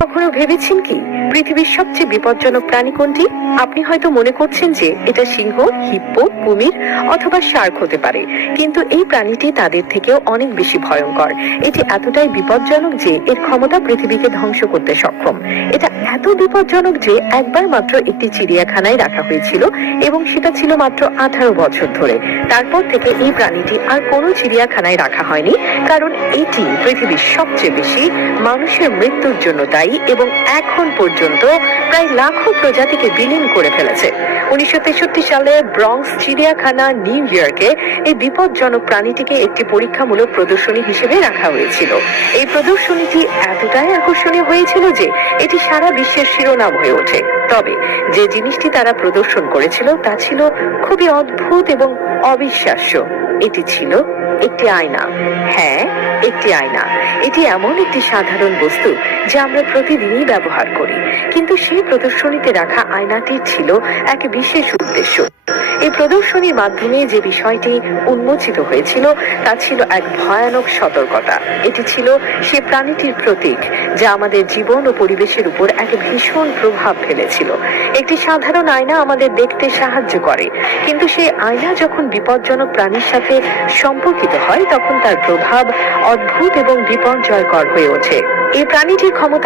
কখনো ভেবেছেন কি? পৃথিবীর সবচেয়ে বিপজ্জনক প্রাণী কোনটি? আপনি হয়তো মনে করছেন যে এটা সিংহ, হিপ্পো, কুমির অথবা শার্ক হতে পারে। কিন্তু এই প্রাণীটি তাদের থেকেও অনেক বেশি ভয়ঙ্কর। এটি এতটাই বিপজ্জনক যে এর ক্ষমতা পৃথিবীকে ধ্বংস করতে সক্ষম। এটা এত বিপজ্জনক যে একবার মাত্র একটি চিড়িয়াখানায় রাখা হয়েছিল এবং সেটা ছিল মাত্র আঠারো বছর ধরে। তারপর থেকে এই প্রাণীটি আর কোনো চিড়িয়াখানায় রাখা হয়নি, কারণ এটি পৃথিবীর সবচেয়ে বেশি মানুষের মৃত্যুর জন্য দায়ী। এবং এখন পর্যন্ত প্রায় লাখো প্রজাতিকে বিলীন করে ফেলেছে। উনিশশো তেষট্টি সালে ব্রঙ্কস চিড়িয়াখানা, নিউ ইয়র্কে এই বিপজ্জনক প্রাণীটিকে একটি পরীক্ষামূলক প্রদর্শনী হিসেবে রাখা হয়েছিল। এই প্রদর্শনীটি এতটাই আকর্ষণীয় হয়েছিল যে এটি সারা বিশ্বের শিরোনাম হয়ে ওঠে। তবে যে জিনিসটি তারা প্রদর্শন করেছিল তা ছিল খুবই অদ্ভুত এবং অবিশ্বাস্য। এটি ছিল একটি আয়না। হ্যাঁ একটি আয়না। এটি এমন একটি সাধারণ বস্তু যা আমরা প্রতিদিনই ব্যবহার করি। কিন্তু সেই প্রদর্শনীতে রাখা আয়নাটি ছিল এক বিশেষ উদ্দেশ্য। এই প্রদর্শনীর মাধ্যমে যে বিষয়টি উন্মোচিত হয়েছিল, তা ছিল এক ভয়ানক সতর্কতা। এটি ছিল সে প্রাণীটির প্রতীক, যা আমাদের জীবন ও পরিবেশের উপর এক ভীষণ প্রভাব ফেলেছিল। একটি সাধারণ আয়না আমাদের দেখতে সাহায্য করে, কিন্তু সেই আয়না যখন বিপজ্জনক প্রাণীর সাথে সম্পর্কিত হয়, তখন তার প্রভাব অদ্ভুত এবং বিপর্যয়কর হয়ে ওঠে। এই প্রাণীটির ক্ষমতা